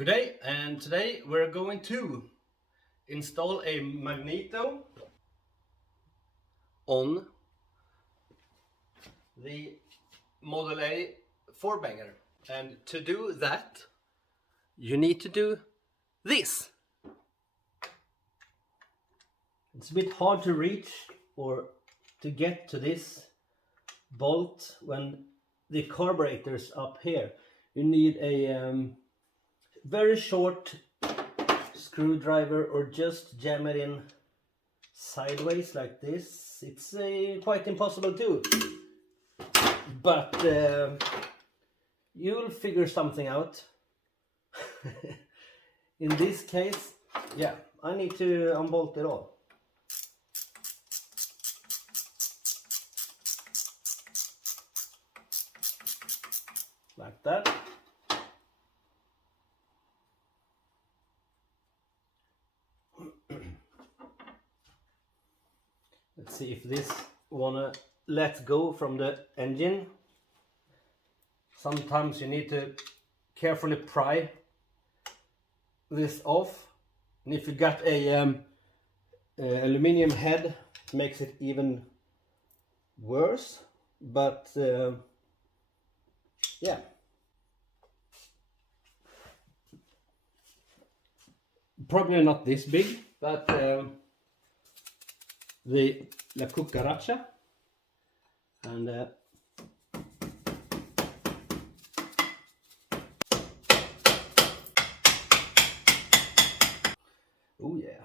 Good day, and today we're going to install a magneto on the Model A 4-banger. And to do that, you need to do this. It's a bit hard to reach or to get to this bolt when the carburetor's up here. You need a very short screwdriver or just jam it in sideways like this. It's quite impossible too, but you'll figure something out. In this case, yeah, I need to unbolt it all. Like that. Let's see if this wanna let go from the engine. Sometimes you need to carefully pry this off, and if you got a aluminium head, it makes it even worse. But yeah, probably not this big, but the La Cucaracha, and oh yeah,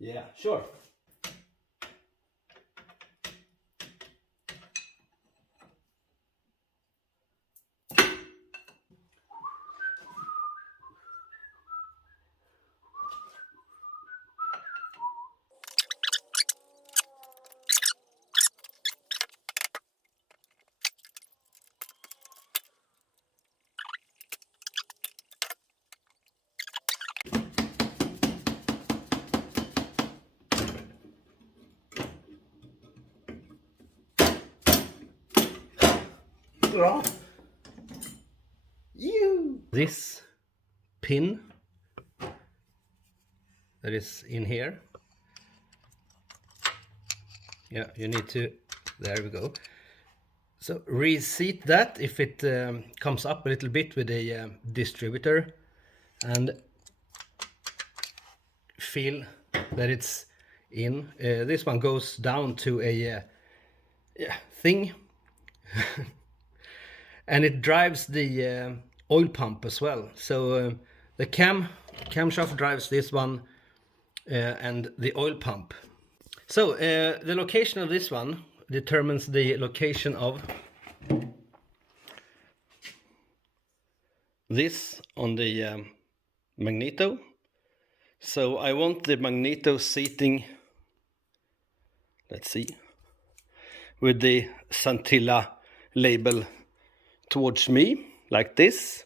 yeah, sure. This pin that is in here, yeah, you need to, there we go. So reseat that if it comes up a little bit with a distributor, and feel that it's in. This one goes down to a thing and it drives the oil pump as well. So the camshaft drives this one and the oil pump. So the location of this one determines the location of this on the magneto. So I want the magneto seating, let's see, with the Scintilla label towards me, like this,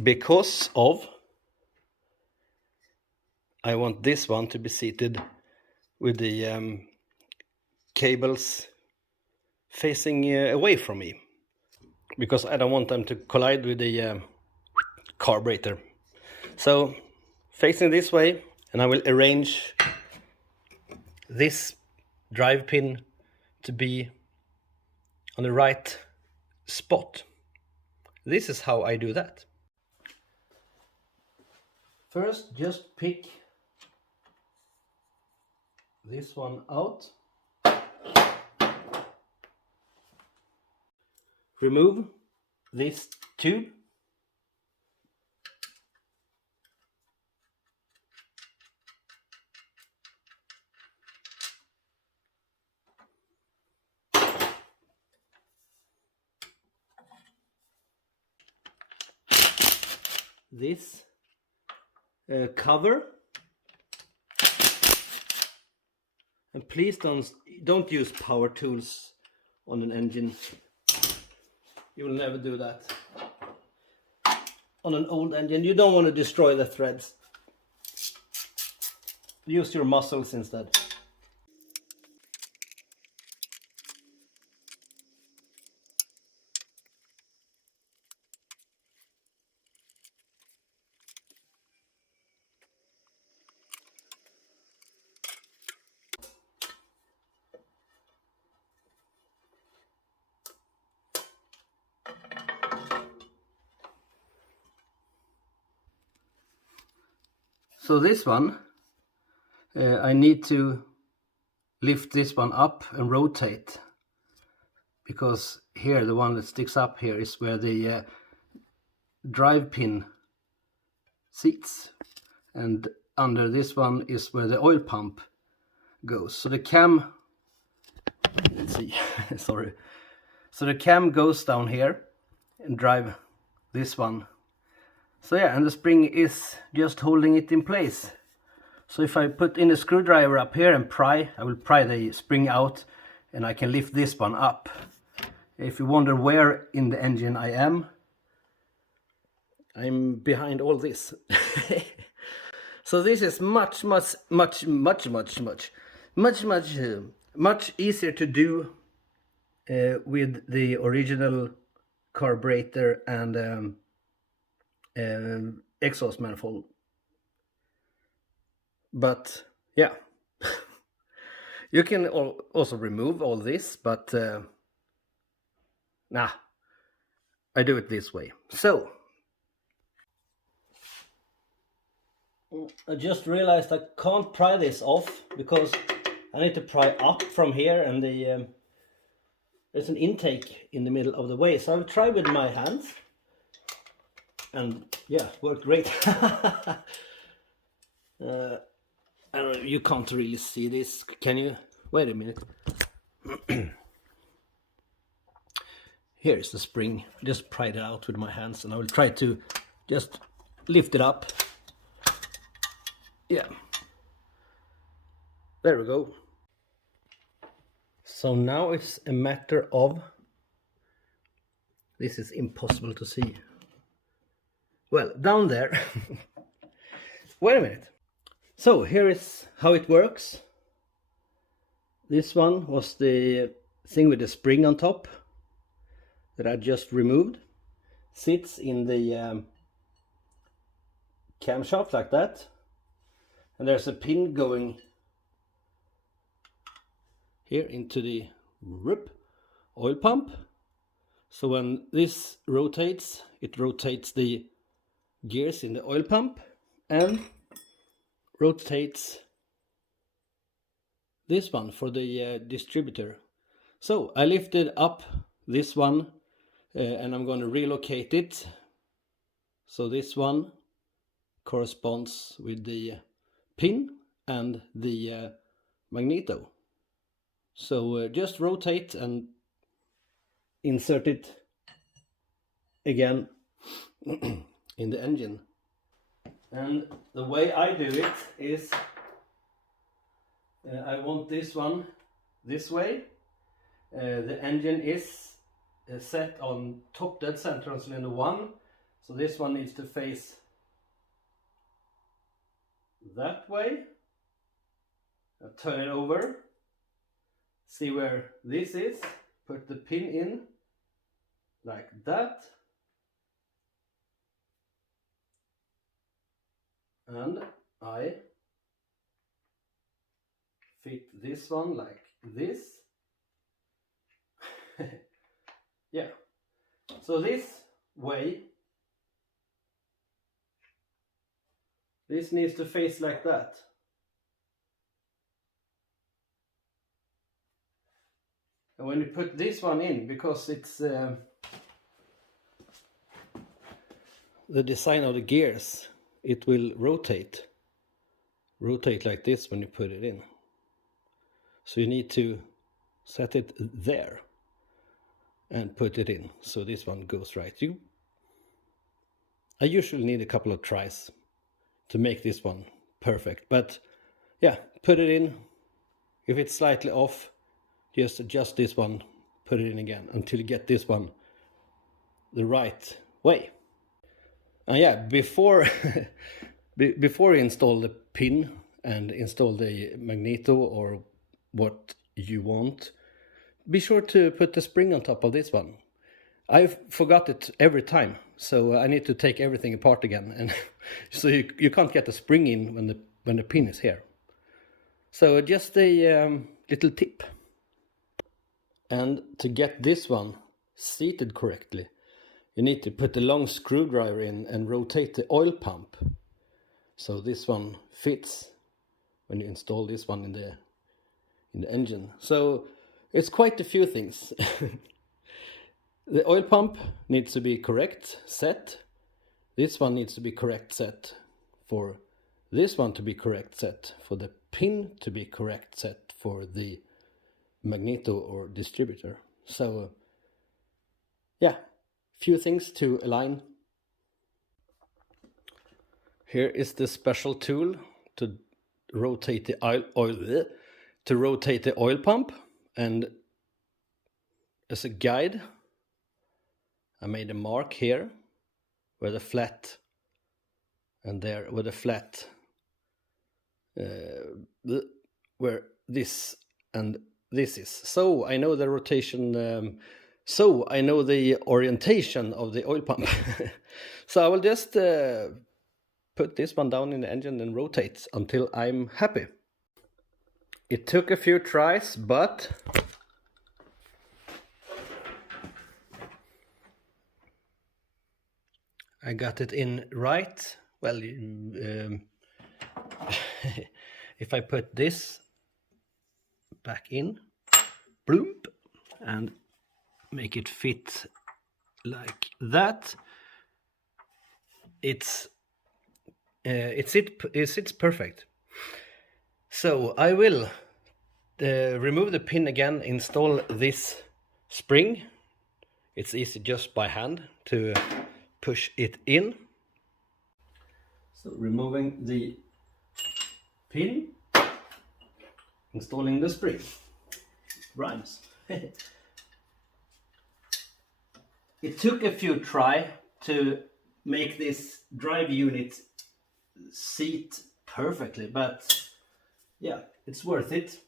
because of I want this one to be seated with the cables facing away from me, because I don't want them to collide with the carburetor. So facing this way, and I will arrange this drive pin to be on the right spot. This is how I do that. First, just pick this one out. Remove this tube. This cover, and please don't use power tools on an engine. You will never do that on an old engine. You don't want to destroy the threads. Use your muscles instead. So this one, I need to lift this one up and rotate, because here, the one that sticks up here is where the drive pin sits, and under this one is where the oil pump goes. So the cam, let's see, sorry. So the cam goes down here and drive this one. So yeah, and the spring is just holding it in place. So if I put in a screwdriver up here and pry, I will pry the spring out and I can lift this one up. If you wonder where in the engine I am, I'm behind all this. So this is much easier to do with the original carburetor and exhaust manifold. But yeah, you can also remove all this, but nah, I do it this way. So I just realized I can't pry this off because I need to pry up from here, and there's an intake in the middle of the way. So I'll try with my hands, and yeah, worked great. I don't know, you can't really see this, can you? Wait a minute. Here is the spring. Just pried it out with my hands, and I will try to just lift it up. Yeah, there we go. So now it's a matter of, this is impossible to see. Well, down there. Wait a minute. So here is how it works. This one was the thing with the spring on top that I just removed. Sits in the camshaft like that. And there's a pin going here into the oil pump. So when this rotates, it rotates the gears in the oil pump and rotates this one for the distributor. So I lifted up this one and I'm going to relocate it. So this one corresponds with the pin and the magneto. So just rotate and insert it again in the engine. And the way I do it is I want this one this way. The engine is set on top dead center on cylinder 1, so this one needs to face that way. I'll turn it over, see where this is, put the pin in like that, and I fit this one like this. Yeah, so this way, this needs to face like that. And when you put this one in, because it's the design of the gears, it will rotate like this when you put it in. So you need to set it there and put it in, so this one goes right. I usually need a couple of tries to make this one perfect, but yeah, put it in. If it's slightly off, just adjust this one, put it in again until you get this one the right way. And yeah, before before you install the pin and install the magneto or what you want, be sure to put the spring on top of this one. I forgot it every time, so I need to take everything apart again, and so you can't get the spring in when the pin is here. So just a little tip. And to get this one seated correctly, you need to put a long screwdriver in and rotate the oil pump. so this one fits when you install this one in the engine. So it's quite a few things. The oil pump needs to be correct set. This one needs to be correct set. For this one to be correct set. For the pin to be correct set for the magneto or distributor. So yeah, few things to align. Here is the special tool to rotate the oil pump, and as a guide I made a mark here where the flat and there where the flat where this and this is. So I know the rotation, so I know the orientation of the oil pump. So I will just put this one down in the engine and rotate until I'm happy. It took a few tries, but I got it in right. Well, if I put this back in, bloop, and make it fit like that, it's perfect. So I will remove the pin again, install this spring. It's easy just by hand to push it in. So removing the pin, installing the spring. Rhymes. It took a few tries to make this drive unit seat perfectly, but yeah, it's worth it.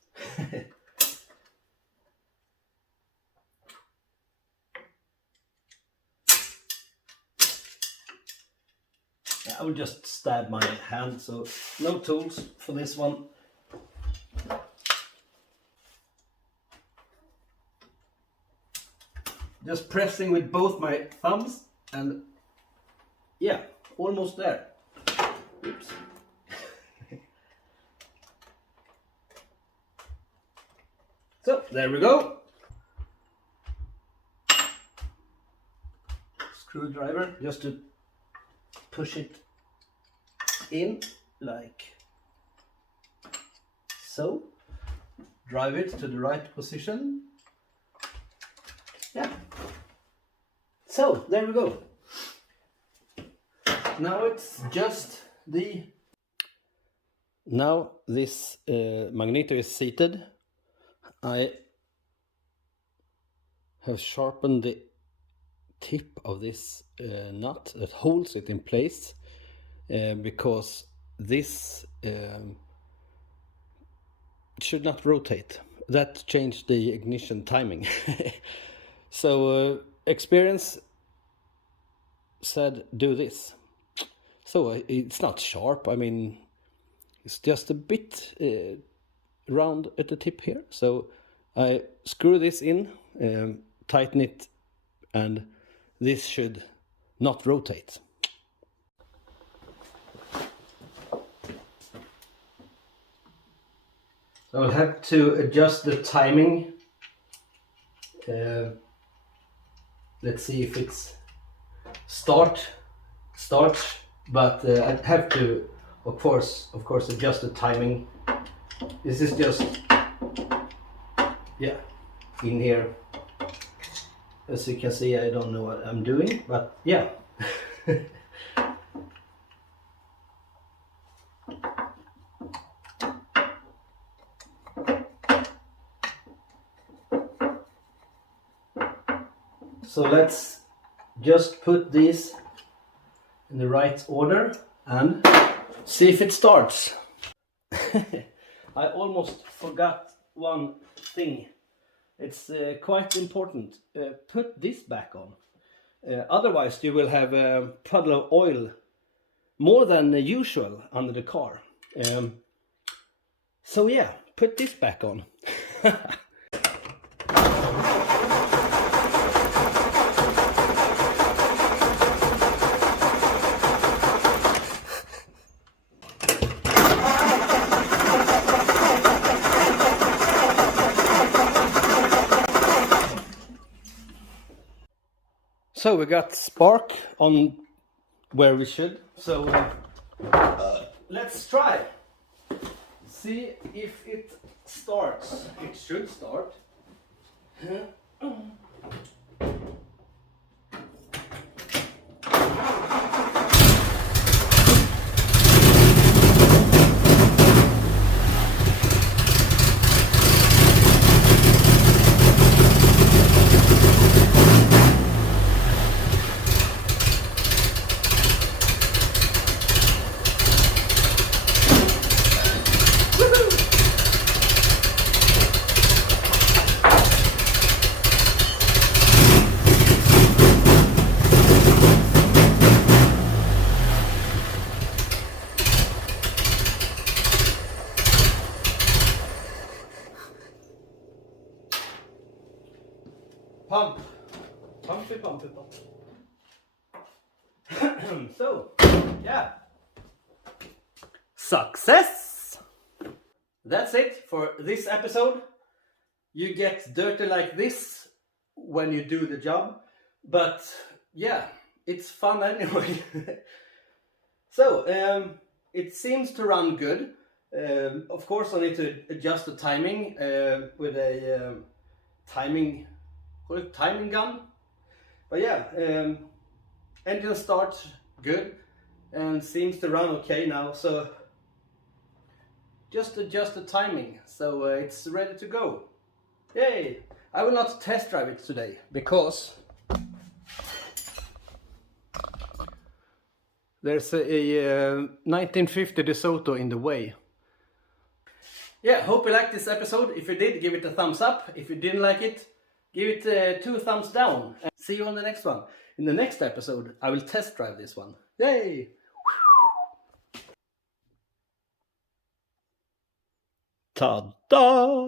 I will just stab my hand, so no tools for this one. Just pressing with both my thumbs, and yeah, almost there. Oops. So there we go. Screwdriver just to push it in like so. Drive it to the right position. Yeah. So there we go. Now it's just the... Now this magneto is seated. I have sharpened the tip of this nut that holds it in place because this should not rotate. That changed the ignition timing. So experience said do this. So it's not sharp, I mean it's just a bit round at the tip here. So I screw this in, tighten it, and this should not rotate. So I'll have to adjust the timing. Let's see if it's starts, but I have to, of course, adjust the timing. This is just, yeah, in here. As you can see, I don't know what I'm doing, but yeah. So let's just put these in the right order and see if it starts. I almost forgot one thing. It's quite important. Put this back on. Otherwise you will have a puddle of oil more than usual under the car. So yeah, put this back on. So we got spark on where we should. So let's try. See if it starts. It should start. Pump. Pumpy, pumpy, pump. So, yeah. Success! That's it for this episode. You get dirty like this when you do the job. But, yeah, it's fun anyway. So, it seems to run good. Of course, I need to adjust the timing with a timing gun. But yeah, engine starts good and seems to run okay now, so just adjust the timing so it's ready to go. Yay! I will not test drive it today because there's a 1950 DeSoto in the way. Yeah, hope you liked this episode. If you did, give it a thumbs up. If you didn't like it, give it 2 thumbs down. And see you on the next one. In the next episode, I will test drive this one. Yay! Ta-da!